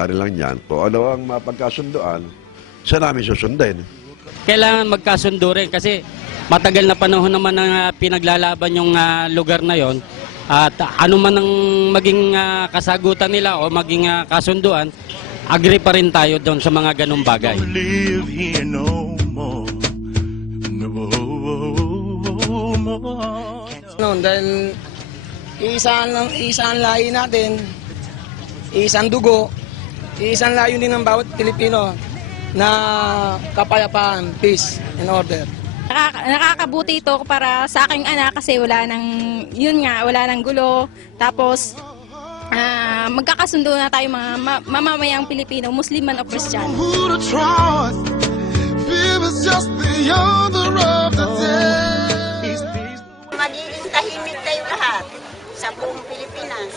mangyayari lang yan. Kung ano ang mapagkasunduan, siya namin susundin. Kailangan magkasundo rin kasi matagal na panahon naman na pinaglalaban yung lugar na yon. At ano man ang maging kasagutan nila o maging kasunduan, agree pa rin tayo doon sa mga ganung bagay. Dahil isang lahi natin, isang dugo, isang layo din ng bawat Pilipino na kapayapaan, peace and order. Nakakabuti ito para sa aking anak kasi wala nang gulo. Tapos magkakasundo na tayo mga mamamayang Pilipino, Muslim man o Kristiyano. Magiging tahimik tayo lahat sa buong Pilipinas.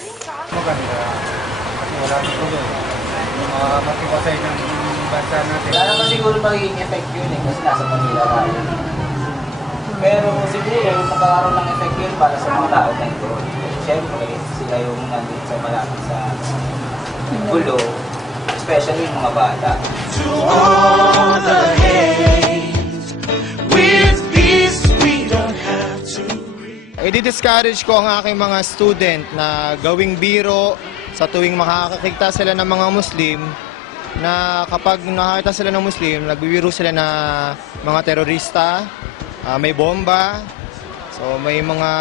Maganda. Kasi wala nang tuloy. Matibasay ng bansa natin. Wala naman siguro magiging effect yun kasi nasa Manila tayo. Pero siguro yung magkakaroon ng effect yun para sa mga tao dito. Siyempre, sila yung nandito sa malapit sa gulo, especially yung mga bata. To all the hate, with peace we don't have to. I-discourage ko ang aking mga student na gawing biro sa tuwing makakakita sila ng mga Muslim na kapag nakakita sila ng Muslim, nagbibiro sila na mga terorista, may bomba, so may mga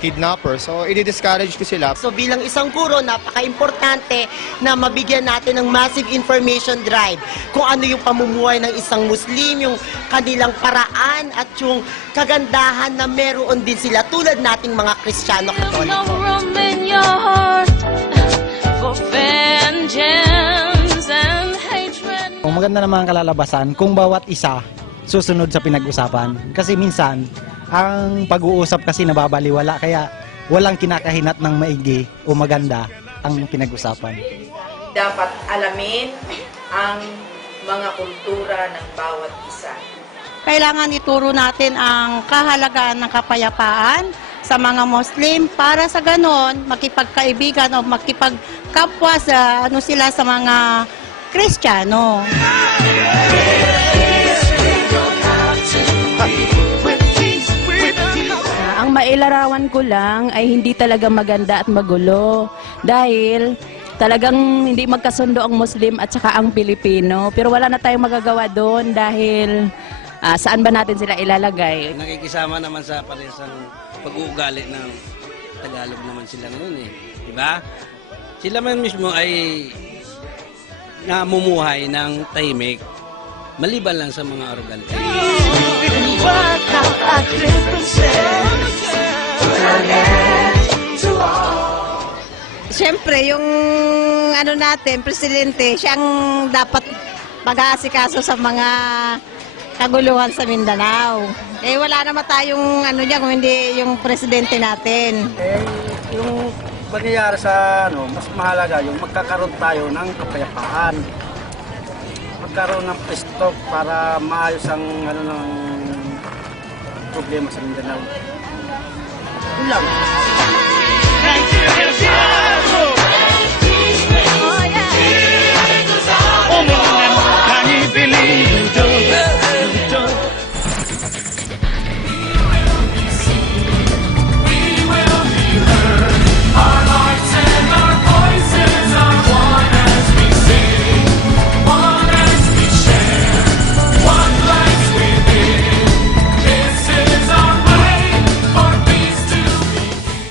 kidnapper. So i-discourage ko sila. So bilang isang guro, napaka-importante na mabigyan natin ng massive information drive kung ano yung pamumuhay ng isang Muslim, yung kanilang paraan at yung kagandahan na meron din sila tulad nating mga Kristiyano Katoliko. Maganda naman ang kalalabasan kung bawat isa susunod sa pinag-usapan. Kasi minsan, ang pag-uusap kasi nababaliwala kaya walang kinakahinat ng maigi o maganda ang pinag-usapan. Dapat alamin ang mga kultura ng bawat isa. Kailangan ituro natin ang kahalagaan ng kapayapaan sa mga Muslim para sa ganon makipagkaibigan o makipagkapwa sa sila sa mga Kristiyano. Ang mailarawan ko lang ay hindi talaga maganda at magulo dahil talagang hindi magkasundo ang Muslim at saka ang Pilipino. Pero wala na tayong magagawa doon dahil saan ba natin sila ilalagay? Nakikisama naman sa paresang pag-uugali ng Tagalog naman sila ngayon eh. Diba? Sila man mismo ay namumuhay ng tahimik maliban lang sa mga arrogante. Siyempre, yung natin, presidente, siyang dapat mag-aasikaso sa mga kaguluhan sa Mindanao. Eh, wala naman tayong kung hindi yung presidente natin. Yung mangyayari sa mas mahalaga yung magkakaroon tayo ng kapayapaan. Magkaroon ng pesto para maayos ang ng problema sa Mindanao. Yun lang.